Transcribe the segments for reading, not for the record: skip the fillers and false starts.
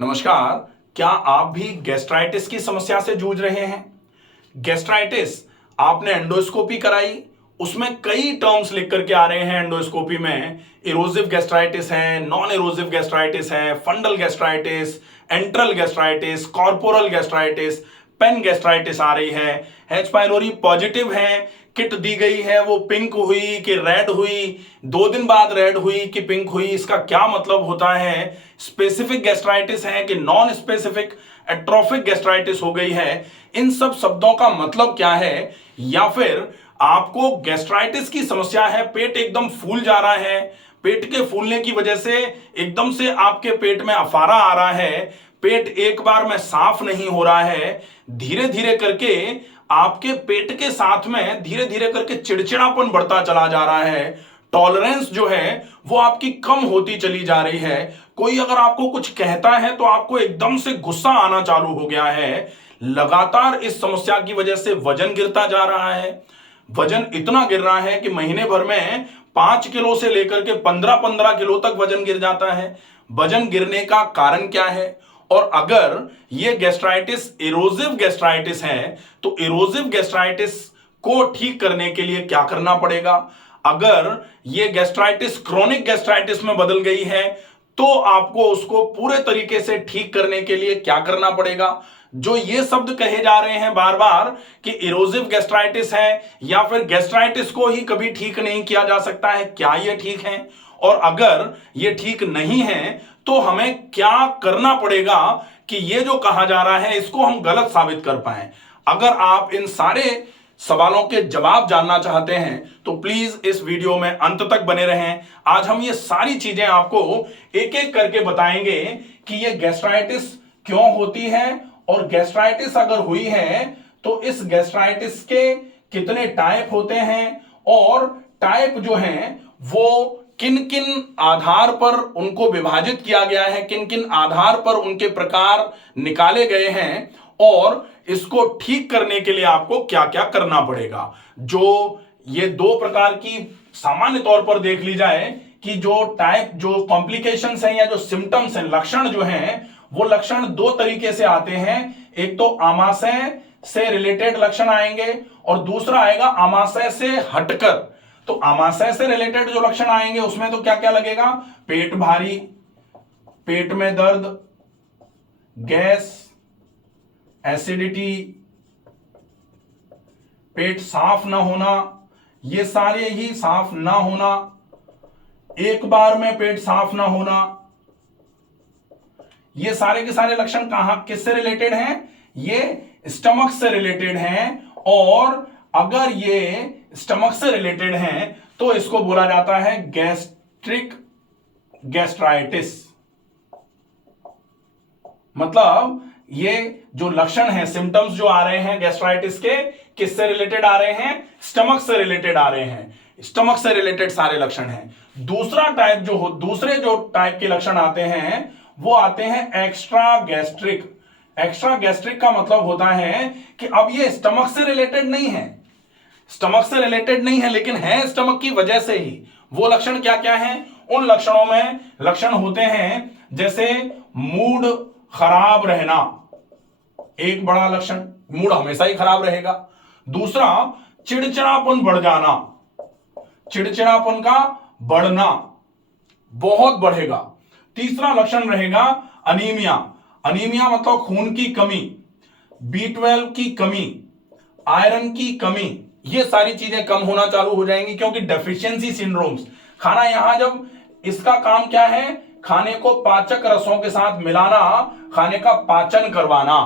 नमस्कार। क्या आप भी गैस्ट्राइटिस की समस्या से जूझ रहे हैं? गैस्ट्राइटिस, आपने एंडोस्कोपी कराई, उसमें कई टर्म्स लिख करके आ रहे हैं एंडोस्कोपी में। इरोजिव गैस्ट्राइटिस है, नॉन इरोजिव गैस्ट्राइटिस है, fundal gastritis, antral gastritis, corporal gastritis, pan gastritis आ रही है। एच पाइलोरी पॉजिटिव है, किट दी गई है, वो पिंक हुई कि रेड हुई, 2 दिन बाद रेड हुई कि पिंक हुई, इसका क्या मतलब होता है? स्पेसिफिक गैस्ट्राइटिस है कि नॉन स्पेसिफिक एट्रोफिक गैस्ट्राइटिस हो गई है? इन सब शब्दों का मतलब क्या है? या फिर आपको गैस्ट्राइटिस की समस्या है, पेट एकदम फूल जा रहा है, पेट के फूलने की वजह से एकदम से आपके पेट में अफारा आ रहा है, पेट एक बार में साफ नहीं हो रहा है, धीरे धीरे करके आपके पेट के साथ में धीरे धीरे करके चिड़चिड़ापन बढ़ता चला जा रहा है, टॉलरेंस जो है वो आपकी कम होती चली जा रही है, कोई अगर आपको कुछ कहता है तो आपको एकदम से गुस्सा आना चालू हो गया है, लगातार इस समस्या की वजह से वजन गिरता जा रहा है, वजन इतना गिर रहा है कि महीने भर में 5 किलो से लेकर के 15-15 किलो तक वजन गिर जाता है। वजन गिरने का कारण क्या है? और अगर ये गैस्ट्राइटिस इरोजिव गैस्ट्राइटिस है तो इरोजिव गैस्ट्राइटिस को ठीक करने के लिए क्या करना पड़ेगा? अगर ये गैस्ट्राइटिस क्रोनिक गैस्ट्राइटिस में बदल गई है तो आपको उसको पूरे तरीके से ठीक करने के लिए क्या करना पड़ेगा? जो ये शब्द कहे जा रहे हैं बार बार कि इरोजिव गैस्ट्राइटिस है या फिर गैस्ट्राइटिस को ही कभी ठीक नहीं किया जा सकता है, क्या ये ठीक है? और अगर ये ठीक नहीं है तो हमें क्या करना पड़ेगा कि ये जो कहा जा रहा है इसको हम गलत साबित कर पाए? अगर आप इन सारे सवालों के जवाब जानना चाहते हैं तो प्लीज इस वीडियो में अंत तक बने रहें। आज हम ये सारी चीजें आपको एक एक करके बताएंगे कि ये गैस्ट्राइटिस क्यों होती है, और गैस्ट्राइटिस अगर हुई है तो इस गैस्ट्राइटिस के कितने टाइप होते हैं, और टाइप जो हैं वो किन किन आधार पर उनको विभाजित किया गया है, किन किन आधार पर उनके प्रकार निकाले गए हैं, और इसको ठीक करने के लिए आपको क्या क्या करना पड़ेगा। जो ये 2 प्रकार की सामान्य तौर पर देख ली जाए कि जो टाइप, जो कॉम्प्लिकेशंस हैं या जो सिम्टम्स हैं, लक्षण जो हैं, वो लक्षण 2 तरीके से आते हैं। एक तो आमाशय से रिलेटेड लक्षण आएंगे और दूसरा आएगा आमाशय से हटकर। तो आमाशय से रिलेटेड जो लक्षण आएंगे उसमें तो क्या क्या लगेगा? पेट भारी, पेट में दर्द, गैस, एसिडिटी, पेट साफ ना होना, ये सारे ही साफ ना होना, एक बार में पेट साफ ना होना, ये सारे के सारे लक्षण कहां किससे रिलेटेड हैं? ये स्टमक से रिलेटेड हैं। और अगर ये स्टमक से रिलेटेड हैं तो इसको बोला जाता है गैस्ट्रिक गैस्ट्राइटिस। मतलब ये जो लक्षण हैं, सिम्टम्स जो आ रहे हैं गैस्ट्राइटिस के, किससे रिलेटेड आ रहे हैं? स्टमक से रिलेटेड आ रहे हैं, स्टमक से रिलेटेड सारे लक्षण हैं। दूसरे जो टाइप के लक्षण आते हैं वो आते हैं एक्स्ट्रा गैस्ट्रिक। एक्स्ट्रा गैस्ट्रिक का मतलब होता है कि अब ये स्टमक से रिलेटेड नहीं है, स्टमक से रिलेटेड नहीं है लेकिन है स्टमक की वजह से ही। वो लक्षण क्या क्या हैं? उन लक्षणों में लक्षण होते हैं जैसे मूड खराब रहना, एक बड़ा लक्षण, मूड हमेशा ही खराब रहेगा। दूसरा, चिड़चिड़ापन बढ़ जाना, चिड़चिड़ापन का बढ़ना बहुत बढ़ेगा। तीसरा लक्षण रहेगा अनीमिया। अनीमिया मतलब खून की कमी, B12 की कमी, आयरन की कमी, ये सारी चीजें कम होना चालू हो जाएंगी क्योंकि डेफिशिएंसी सिंड्रोम्स, खाना यहां जब इसका काम क्या है? खाने को पाचक रसों के साथ मिलाना, खाने का पाचन करवाना।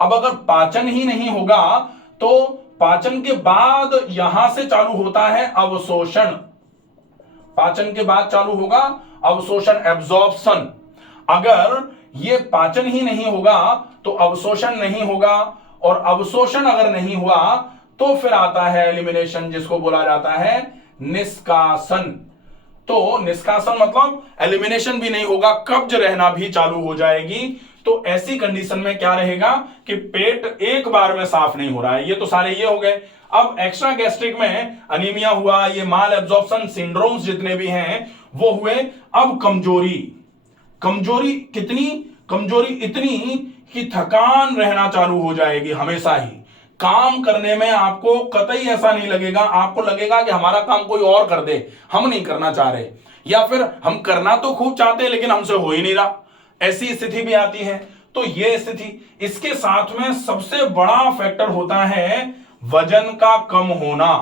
अब अगर पाचन ही नहीं होगा तो पाचन के बाद यहां से चालू होता है अवशोषण, पाचन के बाद चालू होगा अवशोषण, एब्जॉर्प्शन। अगर ये पाचन ही नहीं होगा तो अवशोषण नहीं होगा, और अवशोषण अगर नहीं हुआ तो फिर आता है एलिमिनेशन, जिसको बोला जाता है निष्कासन। तो निष्कासन मतलब एलिमिनेशन भी नहीं होगा, कब्ज रहना भी चालू हो जाएगी। तो ऐसी कंडीशन में क्या रहेगा कि पेट एक बार में साफ नहीं हो रहा है। ये तो सारे ये हो गए। अब एक्स्ट्रा गैस्ट्रिक में अनीमिया हुआ, ये माल एब्जॉर्प्शन सिंड्रोम्स जितने भी हैं वो हुए। अब कमजोरी, कमजोरी कितनी? कमजोरी इतनी कि थकान रहना चालू हो जाएगी हमेशा ही। काम करने में आपको कतई ऐसा नहीं लगेगा, आपको लगेगा कि हमारा काम कोई और कर दे, हम नहीं करना चाह रहे, या फिर हम करना तो खूब चाहते हैं लेकिन हमसे हो ही नहीं रहा, ऐसी स्थिति भी आती है। तो यह स्थिति, इसके साथ में सबसे बड़ा फैक्टर होता है वजन का कम होना।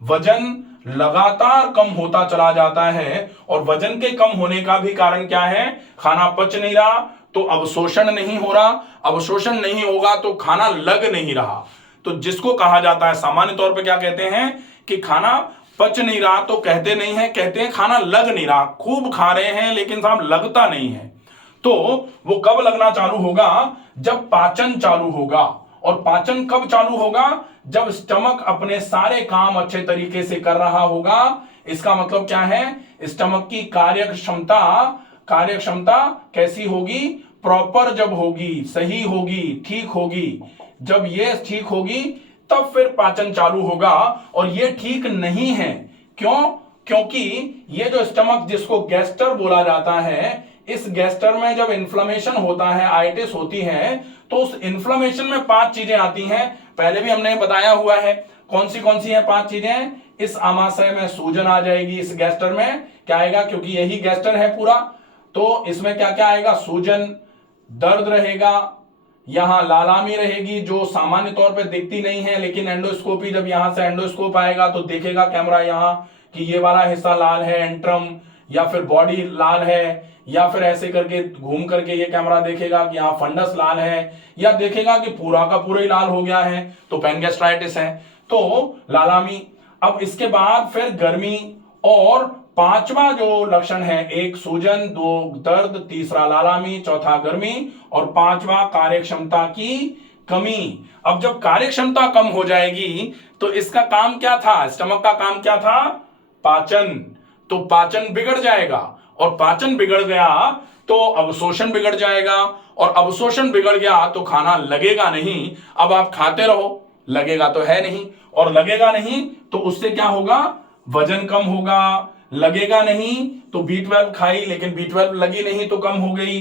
वजन लगातार कम होता चला जाता है, और वजन के कम होने का भी कारण क्या है? खाना पच नहीं रहा तो अवशोषण नहीं हो रहा, अवशोषण नहीं होगा तो खाना लग नहीं रहा। तो जिसको कहा जाता है सामान्य तौर पे क्या कहते हैं कि खाना पच नहीं रहा, तो कहते नहीं है, कहते हैं खाना लग नहीं रहा। खूब खा रहे हैं लेकिन साहब लगता नहीं है। तो वो कब लगना चालू होगा? जब पाचन चालू होगा। और पाचन कब चालू होगा? जब स्टमक अपने सारे काम अच्छे तरीके से कर रहा होगा। इसका मतलब क्या है? स्टमक की कार्यक्षमता, कार्यक्षमता कैसी होगी? प्रॉपर जब होगी, सही होगी, ठीक होगी। जब ये ठीक होगी तब फिर पाचन चालू होगा। और ये ठीक नहीं है। क्यों? क्योंकि ये जो स्टमक, जिसको गैस्टर बोला जाता है, इस गैस्टर में जब इन्फ्लेमेशन होता है, आइटिस होती है, तो उस इन्फ्लेमेशन में 5 चीजें आती हैं। पहले भी हमने बताया हुआ है। कौन सी है 5 चीजें? इस आमाशय में सूजन आ जाएगी, इस गैस्टर में क्या आएगा, क्योंकि यही गैस्टर है पूरा, तो इसमें क्या क्या आएगा? सूजन, दर्द रहेगा, यहां लालामी रहेगी जो सामान्य तौर पे दिखती नहीं है, लेकिन एंडोस्कोपी, जब यहां से एंडोस्कोप आएगा तो देखेगा कैमरा यहां कि ये वाला हिस्सा लाल है, एंट्रम, या फिर बॉडी लाल है, या फिर ऐसे करके घूम करके ये कैमरा देखेगा कि यहां फंडस लाल है, या देखेगा कि पूरा का पूरा ही लाल हो गया है तो पेनगेस्ट्राइटिस है, तो लालामी। अब इसके बाद फिर गर्मी, और 5वां जो लक्षण है, 1 सूजन, 2 दर्द, तीसरा लालामी, चौथा गर्मी, और 5वां कार्यक्षमता की कमी। अब जब कार्यक्षमता कम हो जाएगी तो इसका काम क्या था? स्टमक का काम क्या था? पाचन। तो पाचन बिगड़ जाएगा, और पाचन बिगड़ गया तो अवशोषण बिगड़ जाएगा, और अवशोषण बिगड़ गया तो खाना लगेगा नहीं। अब आप खाते रहो, लगेगा तो है नहीं, और लगेगा नहीं तो उससे क्या होगा? वजन कम होगा। लगेगा नहीं तो B12 खाई लेकिन B12 लगी नहीं तो कम हो गई।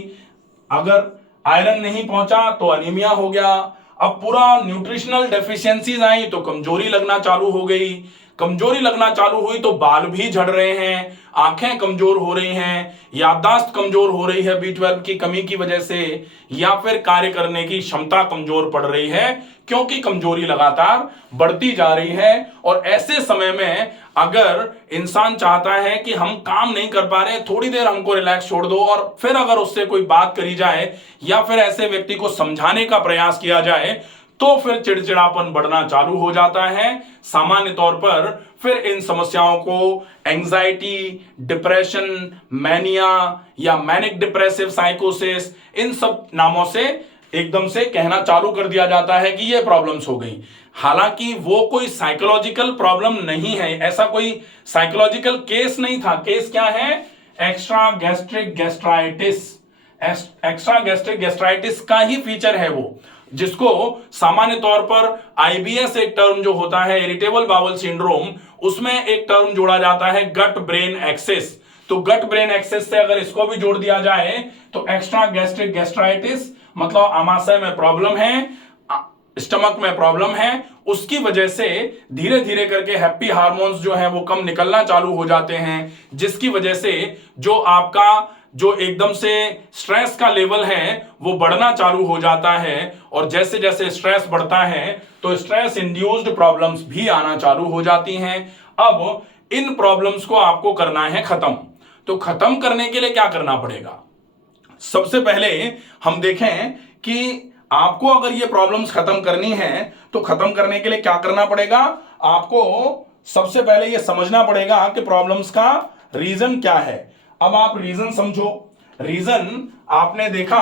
अगर आयरन नहीं पहुंचा तो अनीमिया हो गया। अब पूरा न्यूट्रिशनल डेफिशिएंसीज आई तो कमजोरी लगना चालू हो गई। कमजोरी लगना चालू हुई तो बाल भी झड़ रहे हैं, आंखें कमजोर हो रही हैं, याददाश्त कमजोर हो रही है B12 की कमी की वजह से, या फिर कार्य करने की क्षमता कमजोर पड़ रही है, क्योंकि कमजोरी लगातार बढ़ती जा रही है। और ऐसे समय में अगर इंसान चाहता है कि हम काम नहीं कर पा रहे, थोड़ी देर हमको रिलैक्स छोड़ दो, और फिर अगर उससे कोई बात करी जाए या फिर ऐसे व्यक्ति को समझाने का प्रयास किया जाए तो फिर चिड़चिड़ापन बढ़ना चालू हो जाता है। सामान्य तौर पर फिर इन समस्याओं को एंजाइटी, डिप्रेशन, मैनिया या मैनिक डिप्रेसिव साइकोसिस, इन सब नामों से एकदम से कहना चालू कर दिया जाता है कि ये प्रॉब्लम्स हो गई। हालांकि वो कोई साइकोलॉजिकल प्रॉब्लम नहीं है, ऐसा कोई साइकोलॉजिकल केस नहीं था। केस क्या है? Extra gastric gastritis. Extra gastric gastritis का ही फीचर है वो, जिसको सामान्य तौर पर आईबीएस एक टर्म जो होता है, इरिटेबल बाउल सिंड्रोम, उसमें एक टर्म जोड़ा जाता है गट ब्रेन एक्सेस। तो गट ब्रेन एक्सेस से अगर इसको भी जोड़ दिया जाए तो एक्स्ट्रा गैस्ट्रिक गैस्ट्राइटिस मतलब आमाशय में प्रॉब्लम है, स्टमक में प्रॉब्लम है, उसकी वजह से धीरे धीरे करके हैप्पी हार्मोन्स जो है वो कम निकलना चालू हो जाते हैं, जिसकी वजह से जो आपका जो एकदम से स्ट्रेस का लेवल है वो बढ़ना चालू हो जाता है। और जैसे जैसे स्ट्रेस बढ़ता है तो स्ट्रेस इंड्यूस्ड प्रॉब्लम्स भी आना चालू हो जाती हैं। अब इन प्रॉब्लम्स को आपको करना है खत्म। तो खत्म करने के लिए क्या करना पड़ेगा? सबसे पहले हम देखें कि आपको अगर ये प्रॉब्लम्स खत्म करनी है तो खत्म करने के लिए क्या करना पड़ेगा? आपको सबसे पहले ये समझना पड़ेगा कि प्रॉब्लम्स का रीजन क्या है। अब आप रीजन समझो। रीजन आपने देखा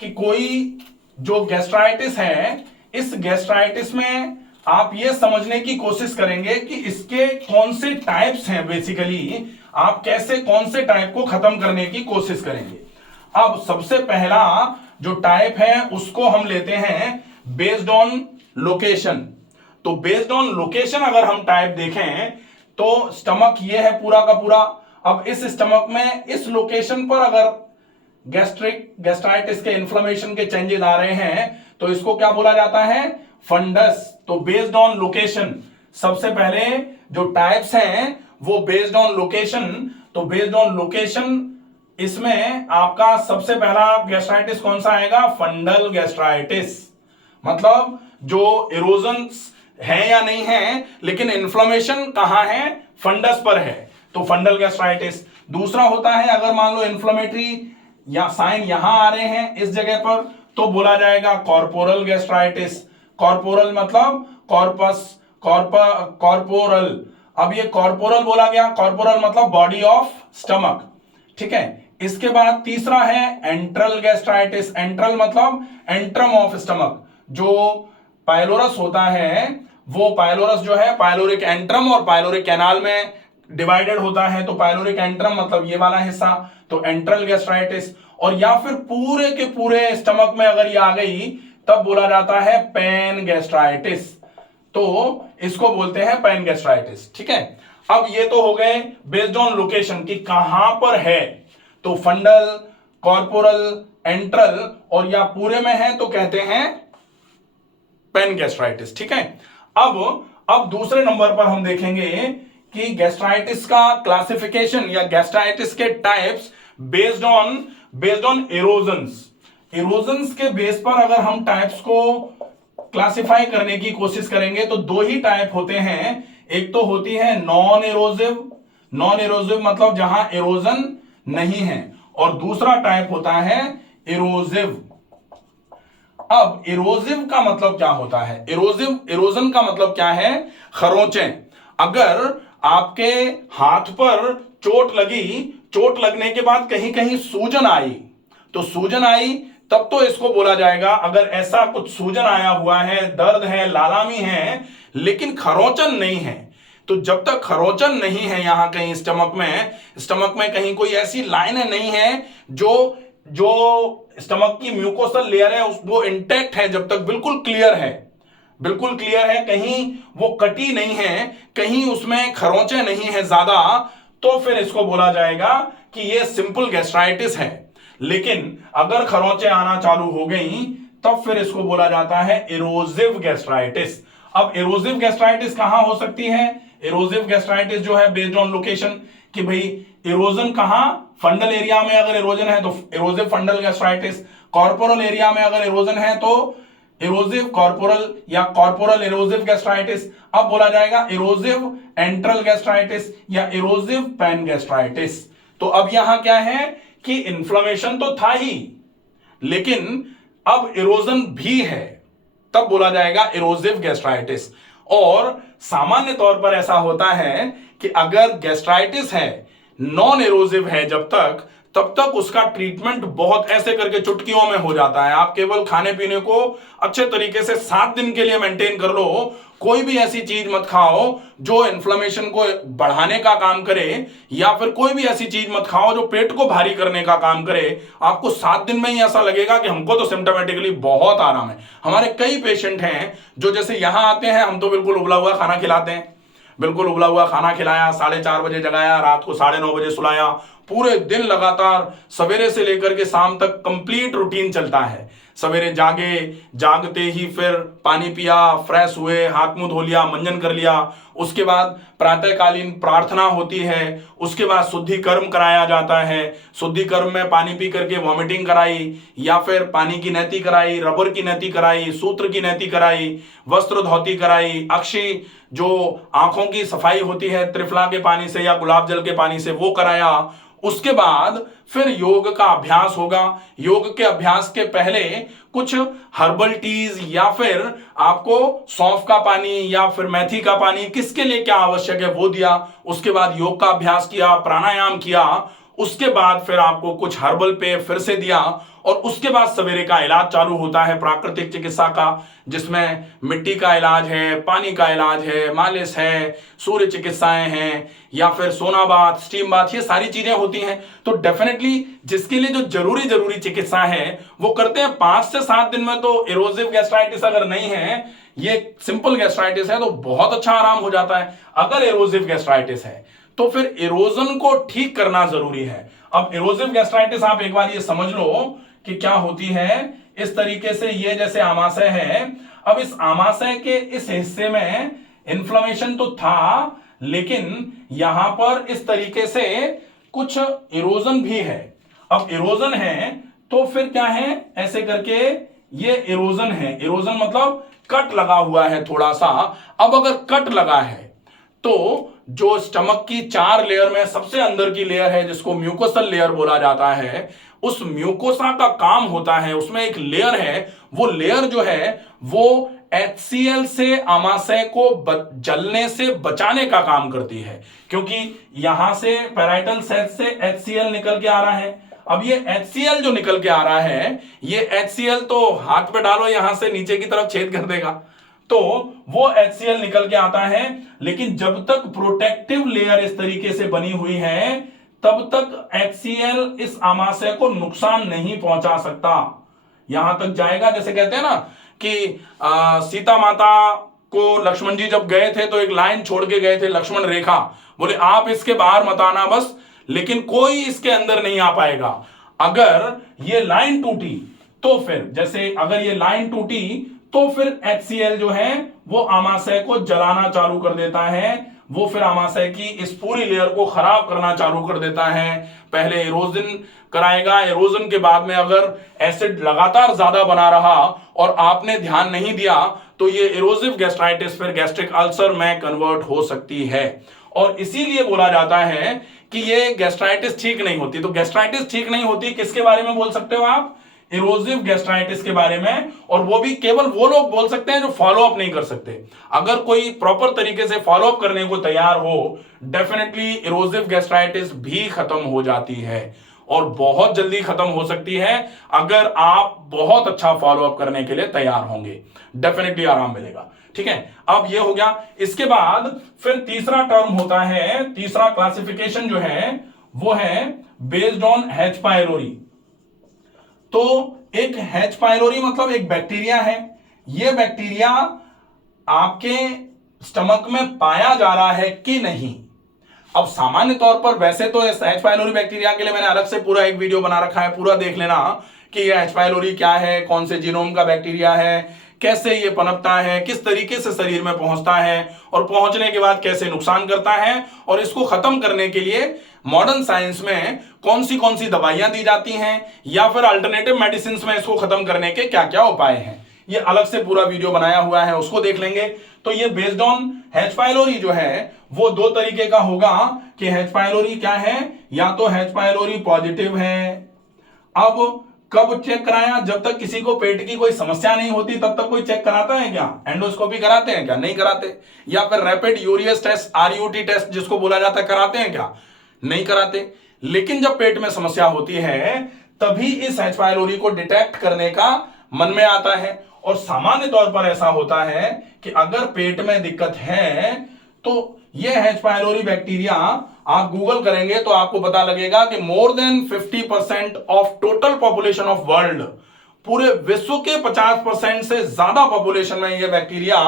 कि कोई जो गैस्ट्राइटिस है, इस गैस्ट्राइटिस में आप ये समझने की कोशिश करेंगे कि इसके कौन से टाइप्स हैं। बेसिकली आप कैसे कौन से टाइप को खत्म करने की कोशिश करेंगे। अब सबसे पहला जो टाइप है उसको हम लेते हैं बेस्ड ऑन लोकेशन। तो बेस्ड ऑन लोकेशन अगर हम टाइप देखें तो स्टमक ये है पूरा का पूरा। अब इस स्टमक में इस लोकेशन पर अगर गैस्ट्राइटिस के इन्फ्लेमेशन के चेंजेस आ रहे हैं तो इसको क्या बोला जाता है? फंडस। तो बेस्ड ऑन लोकेशन, सबसे पहले जो टाइप्स हैं वो बेस्ड ऑन लोकेशन, तो बेस्ड ऑन लोकेशन इसमें आपका सबसे पहला गैस्ट्राइटिस कौन सा आएगा? फंडल गैस्ट्राइटिस। मतलब जो इरोजन्स है या नहीं है लेकिन इन्फ्लेमेशन कहां है? फंडस पर है, तो फंडल गैस्ट्राइटिस। दूसरा होता है अगर मान लो इन्फ्लेमेटरी या साइन यहां आ रहे हैं इस जगह पर, तो बोला जाएगा कॉर्पोरल गैस्ट्राइटिस। कॉर्पोरल मतलब कॉर्पस, कॉर्पोरल। अब ये कॉर्पोरल बोला गया, कॉर्पोरल मतलब बॉडी ऑफ स्टमक, ठीक है। इसके बाद तीसरा है एंट्रल गैस्ट्राइटिस। एंट्रल मतलब एंट्रम ऑफ स्टमक। जो पाइलोरस होता है वो पाइलोरस जो है पाइलोरिक एंट्रम और पाइलोरिक कैनाल में डिवाइडेड होता है, तो पाइलोरिक एंट्रम मतलब ये वाला हिस्सा, तो एंट्रल गैस्ट्राइटिस। और या फिर पूरे के पूरे स्टमक में अगर ये आ गई तब बोला जाता है पैन गैस्ट्राइटिस। तो इसको बोलते हैं पैन गैस्ट्राइटिस, ठीक है। अब ये तो हो गए बेस्ड ऑन लोकेशन कि कहां पर है, तो फंडल, कॉर्पोरल, एंट्रल और या पूरे में है तो कहते हैं पैन गैस्ट्राइटिस, ठीक है। अब दूसरे नंबर पर हम देखेंगे कि गैस्ट्राइटिस का क्लासिफिकेशन या गैस्ट्राइटिस के टाइप्स बेस्ड ऑन इरोजन्स के बेस पर अगर हम टाइप्स को क्लासिफाई करने की कोशिश करेंगे तो दो ही टाइप होते हैं। एक तो होती है नॉन इरोजिव मतलब जहां इरोजन नहीं है, और दूसरा टाइप होता है इरोजिव। अब इरोजिव का मतलब क्या होता है? इरोजन का मतलब क्या है? खरोंचें। अगर आपके हाथ पर चोट लगने के बाद कहीं कहीं सूजन आई, तो सूजन आई तब तो इसको बोला जाएगा। अगर ऐसा कुछ सूजन आया हुआ है, दर्द है, लालामी है, लेकिन खरोंचन नहीं है, तो जब तक खरोंचन नहीं है यहां कहीं स्टमक में कहीं कोई ऐसी लाइनें नहीं है जो स्टमक की म्यूकोसल लेयर है वो इंटैक्ट है, जब तक बिल्कुल क्लियर है, कहीं वो कटी नहीं है, कहीं उसमें खरोंचे नहीं है ज्यादा, तो फिर इसको बोला जाएगा कि ये सिंपल गैस्ट्राइटिस है। लेकिन अगर खरोंचे आना चालू हो गई तब फिर इसको बोला जाता है इरोजिव गैस्ट्राइटिस। अब इरोजिव गैस्ट्राइटिस कहां हो सकती है? इरोजिव गैस्ट्राइटिस जो है बेस्ड ऑन लोकेशन कि भाई इरोजन कहां? फंडल एरिया में अगर इरोजन है तो इरोजिव फंडल गैस्ट्राइटिस, कॉर्पोरल एरिया में अगर इरोजन है तो इरोजिव कॉर्पोरल या कॉर्पोरल इरोजिव गैस्ट्राइटिस। अब बोला जाएगा इरोजिव एंट्रल गैस्ट्राइटिस या इरोजिव पैन गैस्ट्राइटिस। तो अब यहां क्या है कि इन्फ्लेमेशन तो था ही, लेकिन अब इरोजन भी है, तब बोला जाएगा इरोजिव गैस्ट्राइटिस। और सामान्य तौर पर ऐसा होता है कि अगर गैस्ट्राइटिस है, नॉन इरोजिव है तब तक उसका ट्रीटमेंट बहुत ऐसे करके चुटकियों में हो जाता है। आप केवल खाने पीने को अच्छे तरीके से 7 दिन के लिए मेंटेन कर लो, कोई भी ऐसी चीज मत खाओ जो इन्फ्लेमेशन को बढ़ाने का काम करे, या फिर कोई भी ऐसी चीज मत खाओ जो पेट को भारी करने का काम करे। आपको 7 दिन में ही ऐसा लगेगा कि हमको तो सिम्टोमेटिकली बहुत आराम है। हमारे कई पेशेंट हैं जो जैसे यहां आते हैं, हम तो बिल्कुल उबला हुआ खाना खिलाते हैं, बिल्कुल उबला हुआ खाना खिलाया, 4:30 बजे जगाया, रात को 9:30 बजे सुलाया, पूरे दिन लगातार सवेरे से लेकर के शाम तक कंप्लीट रूटीन चलता है। सवेरे जागते ही फिर पानी पिया, फ्रेश हुए, हाथ मुंह धो लिया, मंजन कर लिया, उसके बाद प्रातःकालीन प्रार्थना होती है, उसके बाद शुद्धि कर्म कराया जाता है। शुद्धि कर्म में पानी पी करके वॉमिटिंग कराई, या फिर पानी की नैती कराई, रबर की नैती कराई, सूत्र की नैती कराई, वस्त्र धोती कराई, अक्षी जो आंखों की सफाई होती है त्रिफला के पानी से या गुलाब जल के पानी से वो कराया। उसके बाद फिर योग का अभ्यास होगा। योग के अभ्यास के पहले कुछ हर्बल टीज या फिर आपको सौंफ का पानी या फिर मेथी का पानी, किसके लिए क्या आवश्यक है वो दिया। उसके बाद योग का अभ्यास किया, प्राणायाम किया, उसके बाद फिर आपको कुछ हर्बल पे फिर से दिया, और उसके बाद सवेरे का इलाज चालू होता है प्राकृतिक चिकित्सा का, जिसमें मिट्टी का इलाज है, पानी का इलाज है, मालिश है, सूर्य चिकित्साएं हैं, या फिर सोना बाथ, स्टीम बाथ, ये सारी चीजें होती हैं। तो डेफिनेटली जिसके लिए जो जरूरी चिकित्सा है वो करते हैं। 5 से 7 दिन में तो इरोजिव गैस्ट्राइटिस अगर नहीं है, ये सिंपल गैस्ट्राइटिस है, तो बहुत अच्छा आराम हो जाता है। अगर इरोजिव गैस्ट्राइटिस है तो फिर इरोजन को ठीक करना जरूरी है। अब इरोसिव गैस्ट्राइटिस आप एक बार ये समझ लो कि क्या होती है। इस तरीके से ये जैसे आमाशय है, अब इस आमाशय के इस हिस्से में इन्फ्लेमेशन तो था, लेकिन यहां पर इस तरीके से कुछ इरोजन भी है। अब इरोजन है तो फिर क्या है, ऐसे करके ये इरोजन है। इरोजन मतलब कट लगा हुआ है थोड़ा सा। अब अगर कट लगा है तो जो स्टमक की 4 लेयर में सबसे अंदर की लेयर है जिसको म्यूकोसल लेयर बोला जाता है, उस म्यूकोसा का काम होता है, उसमें एक लेयर है, वो लेयर जो है वो HCl से आमाशय को जलने से बचाने का काम करती है, क्योंकि यहां से पैराइटल सेल से HCl निकल के आ रहा है। अब ये HCl जो निकल के आ रहा है, ये HCl तो हाथ पे डालो यहां से नीचे की तरफ छेद कर देगा, तो वो HCl निकल के आता है। लेकिन जब तक प्रोटेक्टिव लेयर इस तरीके से बनी हुई है, तब तक HCl इस आमाशय को नुकसान नहीं पहुंचा सकता। यहां तक जाएगा, जैसे कहते हैं ना कि सीता माता को लक्ष्मण जी जब गए थे तो एक लाइन छोड़ के गए थे, लक्ष्मण रेखा, बोले आप इसके बाहर मत आना बस, लेकिन कोई इसके अंदर नहीं आ पाएगा। अगर ये लाइन टूटी तो फिर, जैसे अगर ये लाइन टूटी तो फिर HCl जो है वो आमाशय को जलाना चालू कर देता है, वो फिर आमाशय की इस पूरी लेयर को खराब करना चालू कर देता है। पहले इरोजन कराएगा, इरोजन के बाद में अगर एसिड लगातार ज्यादा बना रहा और आपने ध्यान नहीं दिया तो ये इरोसिव गैस्ट्राइटिस फिर गैस्ट्रिक अल्सर में कन्वर्ट हो सकती है। और इसीलिए बोला जाता है कि ये गैस्ट्राइटिस ठीक नहीं होती। तो गैस्ट्राइटिस ठीक नहीं होती किसके बारे में बोल सकते हो आप? इरोसिव गैस्ट्राइटिस के बारे में। और वो भी केवल वो लोग बोल सकते हैं जो फॉलो अप नहीं कर सकते। अगर कोई प्रॉपर तरीके से फॉलो अप करने को तैयार हो, डेफिनेटली इरोसिव गैस्ट्राइटिस भी खत्म हो जाती है, और बहुत जल्दी खत्म हो सकती है अगर आप बहुत अच्छा फॉलो अप करने के लिए तैयार होंगे। डेफिनेटली आराम मिलेगा। ठीक है, अब ये हो गया। इसके बाद फिर तीसरा टर्म होता है, तीसरा क्लासिफिकेशन जो है वो है बेस्ड ऑन H पायलोरी। तो एक H पायलोरी मतलब एक बैक्टीरिया है। यह बैक्टीरिया आपके स्टमक में पाया जा रहा है कि नहीं। अब सामान्य तौर पर वैसे तो H पायलोरी बैक्टीरिया के लिए मैंने अलग से पूरा एक वीडियो बना रखा है, पूरा देख लेना कि यह H पायलोरी क्या है, कौन से जीनोम का बैक्टीरिया है, कैसे ये पनपता है, किस तरीके से शरीर में पहुंचता है और पहुंचने के बाद कैसे नुकसान करता है, और इसको खत्म करने के लिए मॉडर्न साइंस में कौन सी दवाइयां दी जाती हैं, या फिर अल्टरनेटिव मेडिसिन में इसको खत्म करने के क्या क्या उपाय हैं। ये अलग से पूरा वीडियो बनाया हुआ है, उसको देख लेंगे। तो ये बेस्ड ऑन H पायलोरी जो है वो 2 तरीके का होगा कि H पायलोरी क्या है, या तो H पायलोरी पॉजिटिव है। अब कब चेक कराया? जब तक किसी को पेट की कोई समस्या नहीं होती तब तक कोई चेक कराता है क्या? एंडोस्कोपी कराते हैं क्या? नहीं कराते। या फिर rapid urease test, RUT test जिसको बोला जाता है, कराते हैं क्या? नहीं कराते। लेकिन जब पेट में समस्या होती है तभी इस H पायलोरी को डिटेक्ट करने का मन में आता है। और सामान्य तौर पर ऐसा होता है कि अगर पेट में दिक्कत है तो यह H पायलोरी बैक्टीरिया आप गूगल करेंगे तो आपको पता लगेगा कि more than 50% of total population of world, पूरे विश्व के 50% से ज्यादा पॉपुलेशन में यह बैक्टीरिया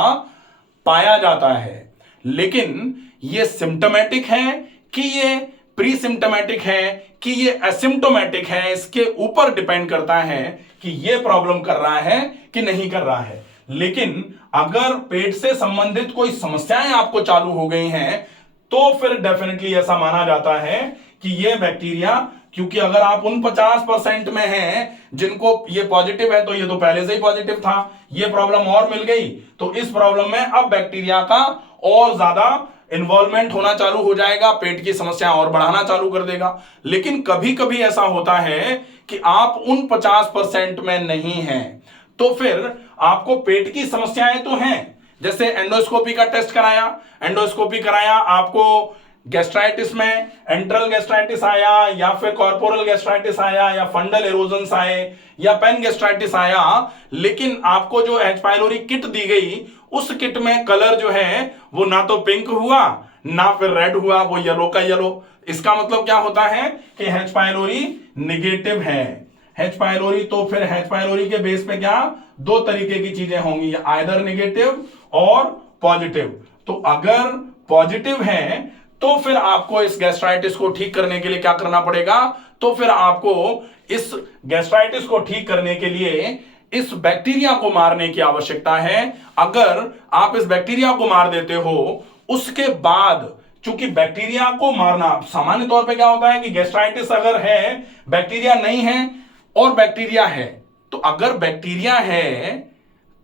पाया जाता है। लेकिन यह सिम्टोमेटिक है कि ये प्री सिम्टोमेटिक है कि ये एसिम्टोमेटिक है, इसके ऊपर डिपेंड करता है कि ये प्रॉब्लम कर रहा है कि नहीं कर रहा है। लेकिन अगर पेट से संबंधित कोई समस्याएं आपको चालू हो गई हैं तो फिर डेफिनेटली ऐसा माना जाता है कि ये बैक्टीरिया, क्योंकि अगर आप उन 50% में हैं जिनको ये पॉजिटिव है तो ये तो पहले से ही पॉजिटिव था, ये प्रॉब्लम और मिल गई तो इस प्रॉब्लम में अब बैक्टीरिया का और ज्यादा इन्वॉल्वमेंट होना चालू हो जाएगा, पेट की समस्या और बढ़ाना चालू कर देगा। लेकिन कभी कभी ऐसा होता है कि आप उन 50% में नहीं हैं, तो फिर आपको पेट की समस्याएं तो हैं। जैसे एंडोस्कोपी का टेस्ट कराया, एंडोस्कोपी कराया, आपको गैस्ट्राइटिस में एंट्रल गैस्ट्राइटिस आया, या फिर कॉर्पोरल गैस्ट्राइटिस आया, या फंडल एरोजन्स आए, या पेन गैस्ट्राइटिस आया, लेकिन आपको जो H पायलोरी किट दी गई उस किट में कलर जो है वो ना तो पिंक हुआ ना फिर रेड हुआ, वो येलो का येलो। इसका मतलब क्या होता है कि H पायलोरी निगेटिव है। H पायलोरी, तो फिर H पायलोरी के बेस पे क्या 2 तरीके की चीजें होंगी, आइदर नेगेटिव और पॉजिटिव। तो अगर पॉजिटिव है तो फिर आपको इस गैस्ट्राइटिस को ठीक करने के लिए क्या करना पड़ेगा? तो फिर आपको इस गैस्ट्राइटिस को ठीक करने के लिए इस बैक्टीरिया को मारने की आवश्यकता है। अगर आप इस बैक्टीरिया को मार देते हो, उसके बाद चूंकि बैक्टीरिया को मारना, सामान्य तौर पे क्या होता है कि गैस्ट्राइटिस अगर है, बैक्टीरिया नहीं है और बैक्टीरिया है, तो अगर बैक्टीरिया है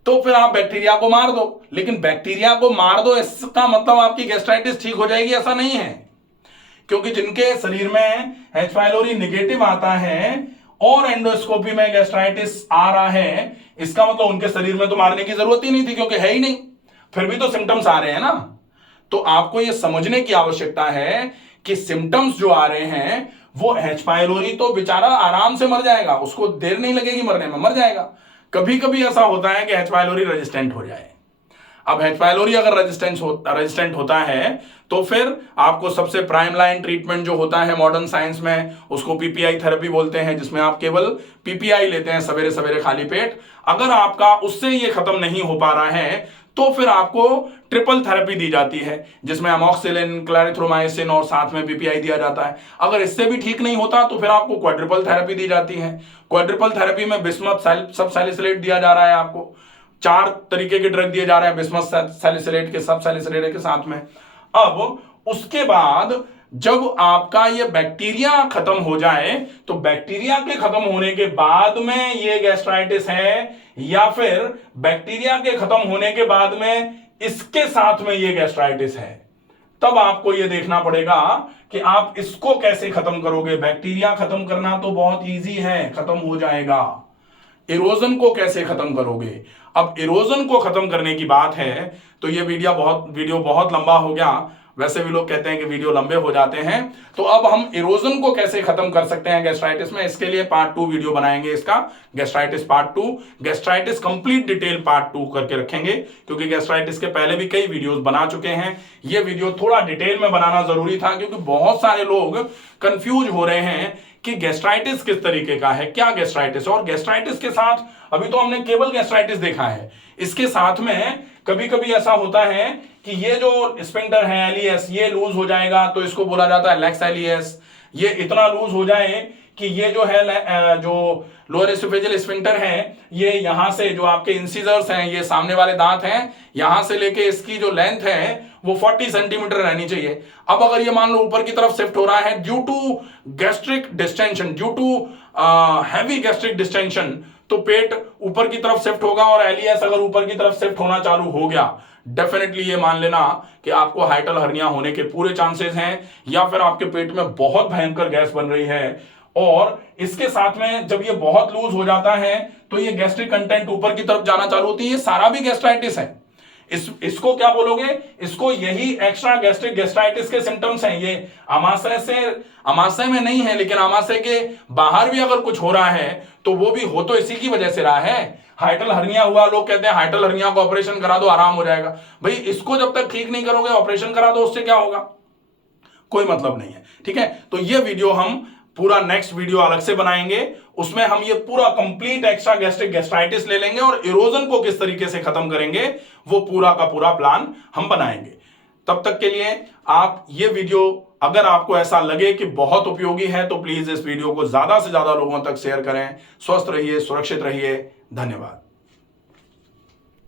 तो फिर आप बैक्टीरिया को मार दो, लेकिन बैक्टीरिया को मार दो इसका मतलब आपकी गैस्ट्राइटिस ठीक हो जाएगी, ऐसा नहीं है। क्योंकि जिनके शरीर में H पाइलोरी नेगेटिव आता है और एंडोस्कोपी में गैस्ट्राइटिस आ रहा है, इसका मतलब उनके शरीर में तो मारने की जरूरत ही नहीं थी, क्योंकि है ही नहीं, फिर भी तो सिम्टम्स आ रहे हैं ना। तो आपको यह समझने की आवश्यकता है कि सिम्टम्स जो आ रहे हैं वो H पाइलोरी तो बेचारा आराम से मर जाएगा, उसको देर नहीं लगेगी मरने में, मर जाएगा। कभी कभी ऐसा होता है कि H पाइलोरी रेजिस्टेंट हो जाए। अब H पाइलोरी अगर रेजिस्टेंट होता है तो फिर आपको सबसे प्राइम लाइन ट्रीटमेंट जो होता है मॉडर्न साइंस में, उसको पीपीआई थेरेपी बोलते हैं, जिसमें आप केवल पीपीआई लेते हैं सवेरे सवेरे खाली पेट। अगर आपका उससे ये खत्म नहीं हो पा रहा है तो फिर आपको ट्रिपल थेरेपी दी जाती है, जिसमें अमॉक्सिलिन, क्लैरिथ्रोमाइसिन और साथ में पीपीआई दिया जाता है। अगर इससे भी ठीक नहीं होता तो फिर आपको क्वाड्रिपल थेरेपी दी जाती है। क्वाड्रिपल थेरेपी में बिस्मथ सब सैलिसिलेट दिया जा रहा है, आपको 4 तरीके के ड्रग दिए जा रहे हैं बिस्मथ सैलिसिलेट के, सब सैलिसिलेट के साथ में। अब उसके बाद जब आपका ये बैक्टीरिया खत्म हो जाए, तो बैक्टीरिया के खत्म होने के बाद में ये गैस्ट्राइटिस है या फिर बैक्टीरिया के खत्म होने के बाद में इसके साथ में ये गैस्ट्राइटिस है, तब आपको ये देखना पड़ेगा कि आप इसको कैसे खत्म करोगे। बैक्टीरिया खत्म करना तो बहुत इजी है, खत्म हो जाएगा। इरोजन को कैसे खत्म करोगे? अब इरोजन को खत्म करने की बात है तो ये वीडियो बहुत लंबा हो गया, वैसे भी लोग कहते हैं कि वीडियो लंबे हो जाते हैं। तो अब हम इरोजन को कैसे खत्म कर सकते हैं गैस्ट्राइटिस में, इसके लिए पार्ट 2 वीडियो बनाएंगे, इसका gastritis part 2, gastritis complete detail part 2 करके रखेंगे, क्योंकि गैस्ट्राइटिस के पहले भी कई वीडियोस बना चुके हैं। ये वीडियो थोड़ा डिटेल में बनाना जरूरी था, क्योंकि बहुत सारे लोग कंफ्यूज हो रहे हैं कि गैस्ट्राइटिस किस तरीके का है, क्या गैस्ट्राइटिस। और गैस्ट्राइटिस के साथ अभी तो हमने केवल गैस्ट्राइटिस देखा है, इसके साथ में कभी कभी ऐसा होता है कि ये जो स्फिंक्टर है एलियस, ये लूज हो जाएगा तो इसको बोला जाता है लेक्स एलियस। ये इतना लूज हो जाए कि ये जो है जो लोअर एसोफेजियल स्फिंक्टर है, ये यहां से जो आपके इंसिजर्स हैं, ये सामने वाले दांत हैं, यहां से लेके इसकी जो लेंथ है वो 40 सेंटीमीटर रहनी चाहिए। अब अगर ये मान लो ऊपर की तरफ शिफ्ट हो रहा है due to gastric distension, due to heavy gastric distension, तो पेट ऊपर की तरफ शिफ्ट होगा, और एलियस अगर ऊपर की तरफ शिफ्ट होना चालू हो गया, डेफिनेटली ये मान लेना कि आपको हाइटल हर्निया होने के पूरे चांसेस हैं, या फिर आपके पेट में बहुत भयंकर गैस बन रही है। और इसके साथ में जब ये बहुत लूज हो जाता है तो ये गैस्ट्रिक कंटेंट ऊपर की तरफ जाना चालू होती है, ये सारा भी गैस्ट्राइटिस है। इसको क्या बोलोगे? इसको यही एक्स्ट्रा गैस्ट्रिक गैस्ट्राइटिस के सिम्टम्स हैं। ये आमाशय में नहीं है, लेकिन आमाशय के बाहर भी अगर कुछ हो रहा है तो वो भी हो तो इसी की वजह से रहा है। हाइटल हर्निया हुआ, लोग कहते हैं हाइटल हर्निया को ऑपरेशन करा दो आराम हो जाएगा। भाई इसको जब तक ठीक नहीं करोगे, ऑपरेशन करा दो, उससे क्या होगा? कोई मतलब नहीं है। ठीक है, तो ये वीडियो हम पूरा नेक्स्ट वीडियो अलग से बनाएंगे, उसमें हम ये पूरा कंप्लीट एक्स्ट्रा गैस्ट्रिक गैस्ट्राइटिस ले लेंगे और इरोजन को किस तरीके से खत्म करेंगे वो पूरा का पूरा प्लान हम बनाएंगे। तब तक के लिए आप ये वीडियो अगर आपको ऐसा लगे कि बहुत उपयोगी है तो प्लीज इस वीडियो को ज्यादा से ज्यादा लोगों तक शेयर करें। स्वस्थ रहिए, सुरक्षित रहिए। धन्यवाद।